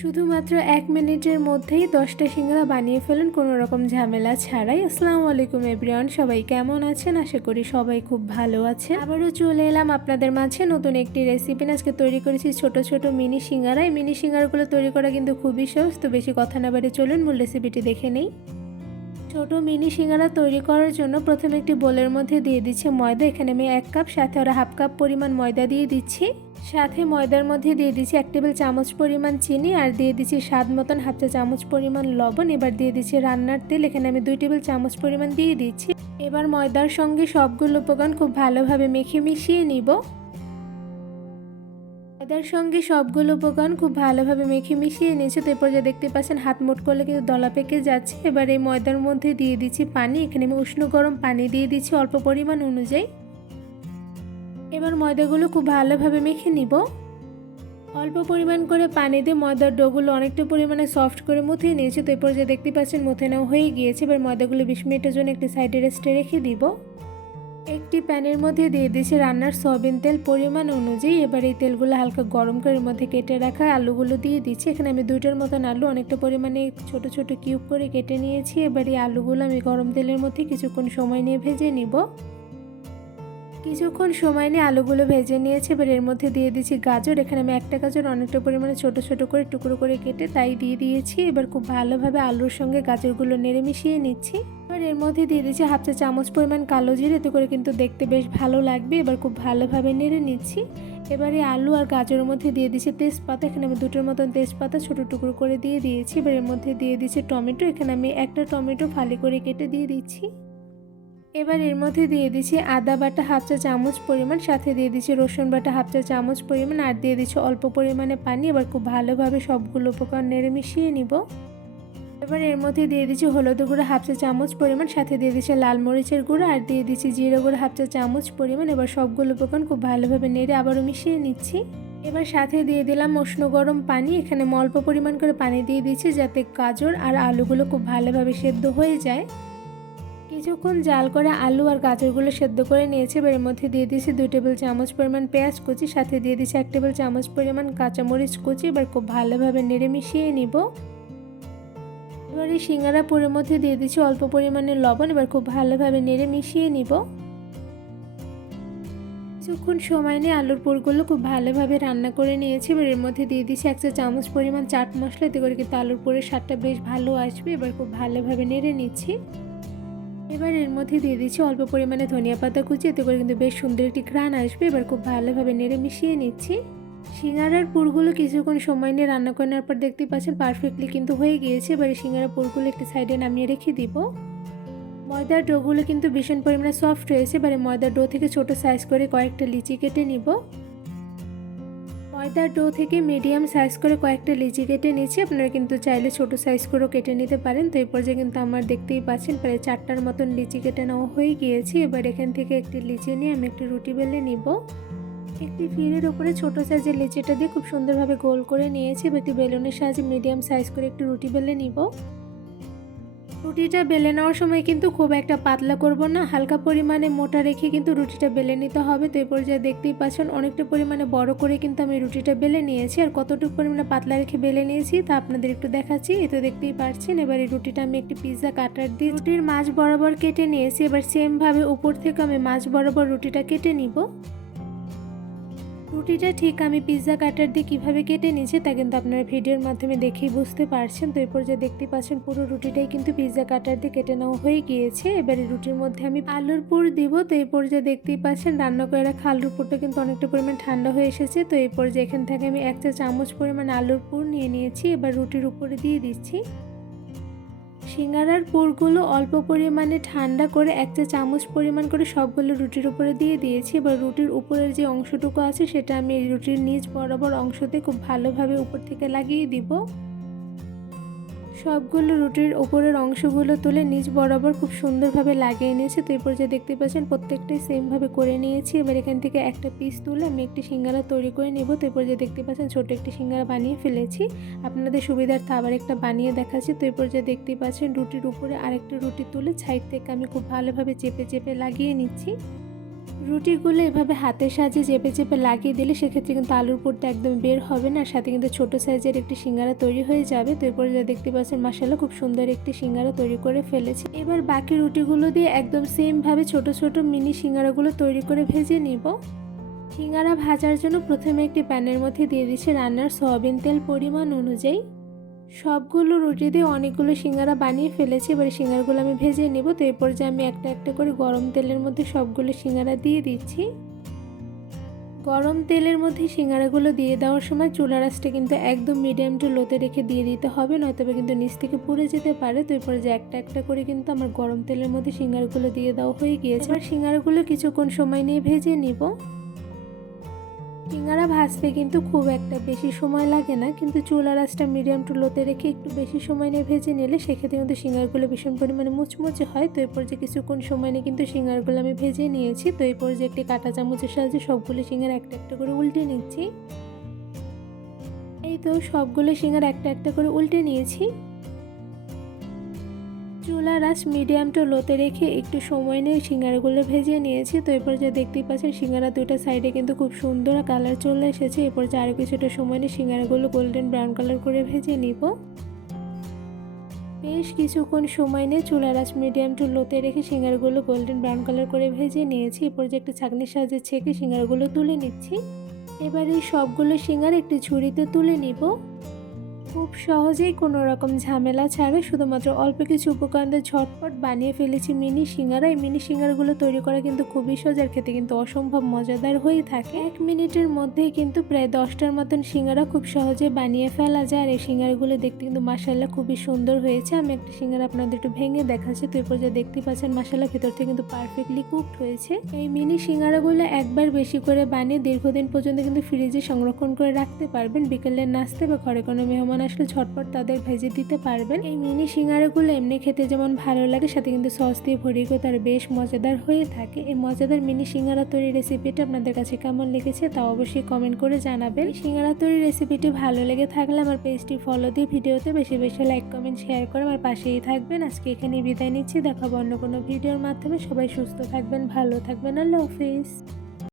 শুধুমাত্র এক মিনিটের মধ্যেই দশটা সিঙ্গারা বানিয়ে ফেলুন, কোনো রকম ঝামেলা ছাড়াই। আসসালামু আলাইকুম এভরিওয়ান, সবাই কেমন আছেন? আশা করি সবাই খুব ভালো আছে আবারও চলে এলাম আপনাদের মাঝে নতুন একটি রেসিপি আজকে তৈরি করেছি ছোট ছোট মিনি সিঙ্গারা। এই মিনি সিঙ্গারাগুলো তৈরি করা কিন্তু খুবই সহজ, তো বেশি কথা না বাড়ি চলুন, মূল রেসিপিটি দেখে নেই। ছোট মিনি সিঙ্গারা তৈরি করার জন্য প্রথমে একটি বোলের মধ্যে দিয়ে দিচ্ছি ময়দা। এখানে আমি এক কাপ, সাথে ওরা হাফ কাপ পরিমাণ ময়দা দিয়ে দিচ্ছি। সাথে ময়দার মধ্যে দিয়ে দিচ্ছি এক টেবিল চামচ পরিমাণ চিনি আর দিয়ে দিচ্ছি স্বাদ মতন হাফ চা চামচ পরিমাণ লবণ। এবার দিয়ে দিচ্ছি রান্নার তেল, এখানে আমি দুই টেবিল চামচ পরিমাণ দিয়ে দিচ্ছি। এবার ময়দার সঙ্গে সবগুলো উপকরণ খুব ভালোভাবে মেখে মিশিয়ে নিব। ময়দার সঙ্গে সবগুলো উপকরণ খুব ভালোভাবে মেখে মিশিয়ে নিয়েছে, তো এরপর যা দেখতে পাচ্ছেন, হাত মোট করলে কিন্তু দলা পেকে যাচ্ছে। এবার এই ময়দার মধ্যে দিয়ে দিচ্ছি পানি, এখানে আমি উষ্ণ গরম পানি দিয়ে দিচ্ছি অল্প পরিমাণ অনুযায়ী। এবার ময়দাগুলো খুব ভালোভাবে মেখে নিব। অল্প পরিমাণ করে পানি দিয়ে ময়দার ডোগুলো অনেকটা পরিমাণে সফট করে মুথিয়ে নিয়েছি, তো এরপর যে দেখতে পাচ্ছেন, মুথে নেওয়া হয়ে গিয়েছে। এবার ময়দাগুলো বিশ মিনিটের জন্য একটি সাইডে রেস্টে রেখে দিব। একটি প্যানের মধ্যে দিয়ে দিয়েছি রান্নার সয়াবিন তেল। পরিমাণ অনুযায়ী এবার এই তেলগুলো হালকা গরম করে মধ্যে কেটে রাখা আলুগুলো দিয়ে দিচ্ছি। এখানে আমি দুইটার মতন আলু অনেকটা পরিমাণে ছোট ছোট কিউব করে কেটে নিয়েছি। এবার এই আলুগুলো আমি গরম তেলের মধ্যে কিছুক্ষণ সময় নিয়ে ভেজে নিব। কিছুক্ষণ সময় নিয়ে আলুগুলো ভেজে নিয়েছি, এবার এর মধ্যে দিয়ে দিচ্ছি গাজর। এখানে আমি একটা গাজর অনেকটা পরিমাণে ছোট ছোট করে টুকরো করে কেটে তাই দিয়ে দিয়েছি। এবার খুব ভালোভাবে আলুর সঙ্গে গাজরগুলো নেড়ে মিশিয়ে নিচ্ছি। এবার এর মধ্যে দিয়ে দিচ্ছি হাফ চা চামচ পরিমাণ কালো জিরে, এতে করে কিন্তু দেখতে বেশ ভালো লাগবে। এবার খুব ভালোভাবে নেড়ে নিচ্ছি। এবারে আলু আর গাজরের মধ্যে দিয়ে দিচ্ছি তেজপাতা। এখানে আমি দুটোর মতন তেজপাতা ছোটো টুকরো করে দিয়ে দিয়েছি। এবার এর মধ্যে দিয়ে দিচ্ছি টমেটো। এখানে আমি একটা টমেটো ফালি করে কেটে দিয়ে দিচ্ছি। এবার এর মধ্যে দিয়ে দিচ্ছি আদা বাটা হাফ চা চামচ পরিমাণ, সাথে দিয়ে দিচ্ছি রসুন বাটা হাফ চা চামচ পরিমাণ, আর দিয়ে দিচ্ছি অল্প পরিমাণে পানি। এবার খুব ভালোভাবে সবগুলো উপকরণ নেড়ে মিশিয়ে নিব। এবার এর মধ্যে দিয়ে দিচ্ছি হলুদ গুঁড়ো হাফ চা চামচ পরিমাণ, সাথে দিয়ে দিচ্ছি লাল মরিচের গুঁড়ো, আর দিয়ে দিচ্ছি জিরে গুঁড়ো হাফ চা চামচ পরিমাণ। এবার সবগুলো উপকরণ খুব ভালোভাবে নেড়ে আবারও মিশিয়ে নিচ্ছি। এবার সাথে দিয়ে দিলাম উষ্ণ গরম পানি, এখানে অল্প পরিমাণ করে পানি দিয়ে দিচ্ছি যাতে গাজর আর আলুগুলো খুব ভালোভাবে সেদ্ধ হয়ে যায়। কিছুক্ষণ জাল করে আলু আর গাজরগুলো সেদ্ধ করে নিয়েছি। এবার এর মধ্যে দিয়ে দিয়েছি দুই টেবিল চামচ পরিমাণ পেঁয়াজ কুচি, সাথে দিয়ে দিয়েছি এক টেবিল চামচ পরিমাণ কাঁচামরিচ কুচি। এবার খুব ভালোভাবে নেড়ে মিশিয়ে নিব। এবার এই সিঙ্গারা পুরের মধ্যে দিয়ে দিচ্ছি অল্প পরিমাণে লবণ। এবার খুব ভালোভাবে নেড়ে মিশিয়ে নিব। কিছুক্ষণ সময় নিয়ে আলুর পুরগুলো খুব ভালোভাবে রান্না করে নিয়েছি। এবার এর মধ্যে দিয়ে দিচ্ছি এক চা চামচ পরিমাণ চাট মশলা। এতে করে কিন্তু আলুর পুরের স্বাদটা বেশ ভালো আসবে। এবার খুব ভালোভাবে নেড়ে নিচ্ছি। এবার এর মধ্যে দিয়ে দিচ্ছি অল্প পরিমাণে ধনিয়া পাতা কুচি, এতে করে কিন্তু বেশ সুন্দর একটি ঘ্রাণ আসবে। এবার খুব ভালোভাবে নেড়ে মিশিয়ে নিচ্ছি। সিঙ্গারার পুরগুলো কিছুক্ষণ সময় নিয়ে রান্না করে নেওয়ার পর দেখতেই পাচ্ছেন পারফেক্টলি কিন্তু হয়ে গিয়েছে। এবার এই সিঙ্গারা পুরগুলো একটি সাইডে নামিয়ে রেখে দিব। ময়দার ডোগুলো কিন্তু ভীষণ পরিমাণে সফট হয়েছে এবারে ময়দার ডো থেকে ছোট সাইজ করে কয়েকটা লিচি কেটে নিব। ময়দার ডো থেকে মিডিয়াম সাইজ করে কয়েকটা লিচি কেটে নিয়েছি। আপনারা কিন্তু চাইলে ছোট সাইজ করেও কেটে নিতে পারেন। তো এই পর্যায়ে কিন্তু আমার দেখতেই পাচ্ছেন, প্রায় চারটার মতন লিচি কেটে নেওয়া হয়ে গিয়েছে। এবার এখান থেকে একটি লিচি নিয়ে আমি একটি রুটি বেলে নিব। একটি ফিরের উপরে ছোট সাইজের লিচিটা দিয়ে খুব সুন্দরভাবে গোল করে নিয়েছি। এবার একটি বেলুনের সাহায্যে মিডিয়াম সাইজ করে একটু রুটি বেলে নিব। রুটিটা বেলে নেওয়ার সময় কিন্তু খুব একটা পাতলা করব না। হালকা পরিমাণে মোটা রেখে কিন্তু রুটিটা বেলে নিতে হবে। তো এই পর্যায়ে দেখতেই পাচ্ছেন অনেকটা পরিমাণে বড় করে কিন্তু আমি রুটিটা বেলে নিয়েছি। আর কতটুকু পরিমাণে পাতলা রেখে বেলে নিয়েছি তা আপনাদের একটু দেখাচ্ছি। এই তো দেখতেই পাচ্ছেন এবার এই রুটিটা আমি একটি পিৎজা কাটার দিয়ে রুটির মাছ বরাবর কেটে নিয়েছি। এবার সেমভাবে উপর থেকে আমি মাছ বরাবর রুটিটা কেটে নিব। রুটিটা ঠিক আমি পিৎজা কাটার দিয়ে কীভাবে কেটে নিয়েছি তা কিন্তু আপনারা ভিডিওর মাধ্যমে দেখেই বুঝতে পারছেন। তো এরপর যে দেখতে পাচ্ছেন পুরো রুটিটাই কিন্তু পিৎজা কাটার দিয়ে কেটে নেওয়া হয়ে গিয়েছে। এবারে রুটির মধ্যে আমি আলুর পুর দিব। তো এই পর্যায়ে দেখতেই পাচ্ছেন রান্না করে রাখা আলুর পুরটা কিন্তু অনেকটা পরিমাণ ঠান্ডা হয়ে এসেছে। তো এই পর্যায়ে এখান থেকে আমি এক চা চামচ পরিমাণ আলুর পুর নিয়ে নিয়েছি। এবার রুটির উপরে দিয়ে দিচ্ছি। সিঙ্গারার পুরগুলো অল্প পরিমাণে ঠান্ডা করে এক চা চামচ পরিমাণ করে সবগুলো রুটির উপরে দিয়ে দিয়েছি। এবার রুটির উপরের যে অংশটুকু আছে সেটা আমি রুটির নিচ বরাবর অংশতে খুব ভালোভাবে উপর থেকে লাগিয়ে দিব। সবগুলো রুটির ওপরের অংশগুলো তুলে নিচ বরাবর খুব সুন্দরভাবে লাগিয়ে নিয়েছি। তো এরপর যে দেখতে পাচ্ছেন প্রত্যেকটাই সেমভাবে করে নিয়েছি। এবার এখান থেকে একটা পিস তুলে আমি একটি সিঙ্গারা তৈরি করে নেব। তো এরপর যে দেখতে পাচ্ছেন ছোট একটি সিঙ্গারা বানিয়ে ফেলেছি। আপনাদের সুবিধার্থে আবার একটা বানিয়ে দেখাচ্ছি। তো এরপর যে দেখতে পাচ্ছেন রুটির উপরে আরেকটা রুটি তুলে সাইড থেকে আমি খুব ভালোভাবে চেপে চেপে লাগিয়ে নিচ্ছি। রুটিগুলো এভাবে হাতের সাহায্যে চেপে চেপে লাগিয়ে দিলে সেক্ষেত্রে কিন্তু আলুর পুরটা একদম বের হবে না সাথে কিন্তু ছোট সাইজের একটি সিঙ্গারা তৈরি হয়ে যাবে। তো এরপরে যা দেখতে পাচ্ছেন মাসালা খুব সুন্দর একটি সিঙ্গারা তৈরি করে ফেলেছি। এবার বাকি রুটিগুলো দিয়ে একদম সেমভাবে ছোট ছোট মিনি সিঙ্গারাগুলো তৈরি করে ভেজে নিব। সিঙ্গারা ভাজার জন্য প্রথমে একটি প্যানের মধ্যে দিয়ে দিচ্ছি রান্নার সয়াবিন তেল পরিমাণ অনুযায়ী। সবগুলো রুটি দিয়ে অনেকগুলো সিঙ্গারা বানিয়ে ফেলেছি, এবার সিঙ্গারগুলো আমি ভেজে নিব। তো এরপর যে আমি একটা একটা করে গরম তেলের মধ্যে সবগুলো সিঙ্গারা দিয়ে দিচ্ছি। গরম তেলের মধ্যে সিঙ্গারাগুলো দিয়ে দেওয়ার সময় চুলা রাসটা কিন্তু একদম মিডিয়াম টু লোতে রেখে দিয়ে দিতে হবে নয়তবে কিন্তু নিচ থেকে পুড়ে যেতে পারে। তো এরপরে যে একটা একটা করে কিন্তু আমার গরম তেলের মধ্যে সিঙ্গারগুলো দিয়ে দেওয়া হয়ে গিয়েছে। আর সিঙ্গারগুলো কিছুক্ষণ সময় নিয়ে ভেজে নিব। সিঙ্গারা ভাজতে কিন্তু খুব একটা বেশি সময় লাগে না, কিন্তু চুলা রাসটা মিডিয়াম টু লোতে রেখে একটু বেশি সময় নিয়ে ভেজে নিলে সেক্ষেত্রে কিন্তু সিঙ্গারগুলো ভীষণ পরিমাণে মুচমুচে হয়। তো এরপর যে কিছুক্ষণ সময় নিয়ে কিন্তু সিঙ্গারগুলো আমি ভেজে নিয়েছি। তো এরপর যে একটি কাঁটা চামচের সাহায্যে সবগুলো সিঙ্গার একটা একটা করে উল্টে নিচ্ছি। এই তো সবগুলো সিঙ্গার একটা একটা করে উল্টে নিয়েছি। চুলা রাস মিডিয়াম টু লোতে রেখে একটু সময় নিয়ে সিঙ্গারাগুলো ভেজে নিয়েছি। তো এরপর যে দেখতেই পাচ্ছেন, সিঙ্গারা দুটো সাইডে কিন্তু খুব সুন্দর কালার চলে এসেছে। এরপর যে আরও কিছুটা সময় নিয়ে সিঙ্গারাগুলো গোল্ডেন ব্রাউন কালার করে ভেজে নিব। বেশ কিছুক্ষণ সময় নিয়ে চুলা রাস মিডিয়াম টু লোতে রেখে সিঙ্গারগুলো গোল্ডেন ব্রাউন কালার করে ভেজে নিয়েছি। এরপর যে একটা ছাঁকনির সাহায্যে ছেঁকে সিঙ্গারগুলো তুলে নিচ্ছি। এবার এই সবগুলো সিঙ্গার একটু ঝুড়িতে তুলে নিব। খুব সহজেই কোনো রকম ঝামেলা ছাড়া। শুধুমাত্র অল্প কিছু উপকরণ ঝটপট বানিয়ে ফেলেছি। মিনি সিঙ্গারা, এই মিনি সিঙ্গারাগুলো তৈরি করা কিন্তু খুবই সোজার, খেতে কিন্তু অসম্ভব মজাদার হয়ে থাকে। এক মিনিটের মধ্যেই কিন্তু প্রায় দশটার মতন সিঙ্গারা খুব সহজে বানিয়ে ফেলা যায়। আর এই সিঙ্গারাগুলো দেখতে কিন্তু মাসাল্লাহ খুবই সুন্দর হয়েছে। আমি একটা সিঙ্গারা আপনাদের একটু ভেঙে দেখাচ্ছি। তো এরপর যা দেখতে পাচ্ছেন মাসাল্লাহ ভেতর থেকে কিন্তু পারফেক্টলি কুকড হয়েছে। এই মিনি সিঙ্গারাগুলো একবার বেশি করে বানিয়ে দীর্ঘদিন পর্যন্ত কিন্তু ফ্রিজে সংরক্ষণ করে রাখতে পারবেন। বিকেলে নাস্তে বা ঘরে কোনো মেহমান আসলে ঝটপট তাদের ভেজে দিতে পারবেন। এই মিনি সিঙ্গারাগুলো এমনি খেতে যেমন ভালো লাগে, সাথে কিন্তু সস দিয়ে ভরিয়ে তার বেশ মজাদার হয়ে থাকে। এই মজাদার মিনি সিঙ্গারা তৈরি রেসিপিটা আপনাদের কাছে কেমন লেগেছে তা অবশ্যই কমেন্ট করে জানাবেন। সিঙ্গারা তৈরি রেসিপিটি ভালো লেগে থাকলে আমার পেজটি ফলো দিয়ে ভিডিওতে বেশি বেশি লাইক কমেন্ট শেয়ার করে আমার পাশেই থাকবেন। আজকে এখানেই বিদায় নিচ্ছি। দেখাবো অন্য কোনো ভিডিওর মাধ্যমে। সবাই সুস্থ থাকবেন, ভালো থাকবেন। আল্লাহ হাফিজ।